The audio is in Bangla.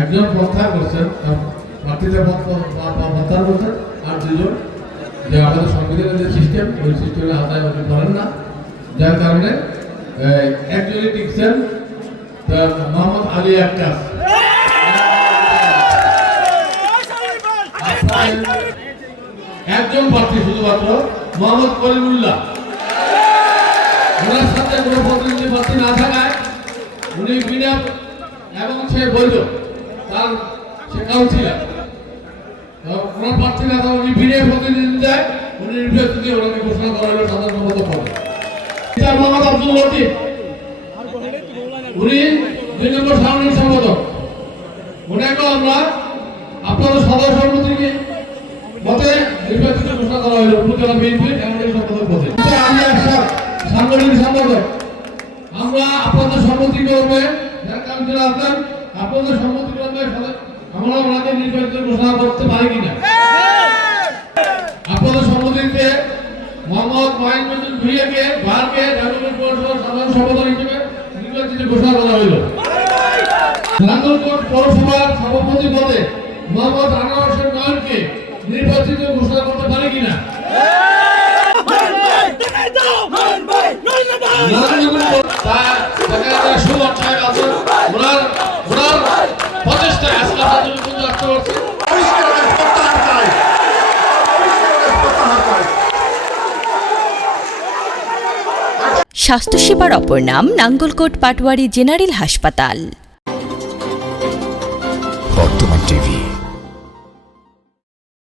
একজন প্রত্যাহার করছেন প্রার্থীদের প্রত্যাহার করছেন আর দুজন যে আমাদের সংবিধানের যে সিস্টেম ওই সিস্টেমের আওতায় উনি করেন না। যার কারণে একজনই টিকছেন মোহাম্মদ আলী আক্কাস একজন প্রার্থী শুধুমাত্র, মোহাম্মদ কলিমুল্লাহ ওনার সাথে কোনো প্রতিনিধি প্রার্থী না থাকায় উনি বিনা এবং সে বৈধ। সে কাউন্সিলার তো ওনার না থাকা উনি বিনা প্রতিনিধি দেয় উনি নির্বাচিত ওনাকে ঘোষণা করা হলো, সাধারণ মতো পদে। বিচার মোহাম্মদ আব্দুল সাধারণ সম্পাদক। আমরা আপনাদের সদস্য সম্মতিকে মতে আপনাদের সম্মতি ক্রমে যার আপনাদের আমরা ওনাকে নির্বাচিত ঘোষণা করতে পারি কিনা আপনাদের সম্মতিতে মোহাম্মদ মাহিনুদ্দিন ভুইয়াকে ভারকে জাতীয় পৌরসভার সাধারণ সম্পাদক হিসেবে নির্বাচিত ঘোষণা করা হইল নাঙ্গলকোট পৌরসভার সভাপতি পদে মোহাম্মদ আনোয়ার হোসেন নয়নকে নির্বাচিত ঘোষণা করতে পারে কিনা নারায়ণগঞ্জ স্বাস্থ্যসেবার অপর নাম নাঙ্গলকোট পাটওয়ারি জেনারেল হাসপাতাল। বর্তমান টিভি।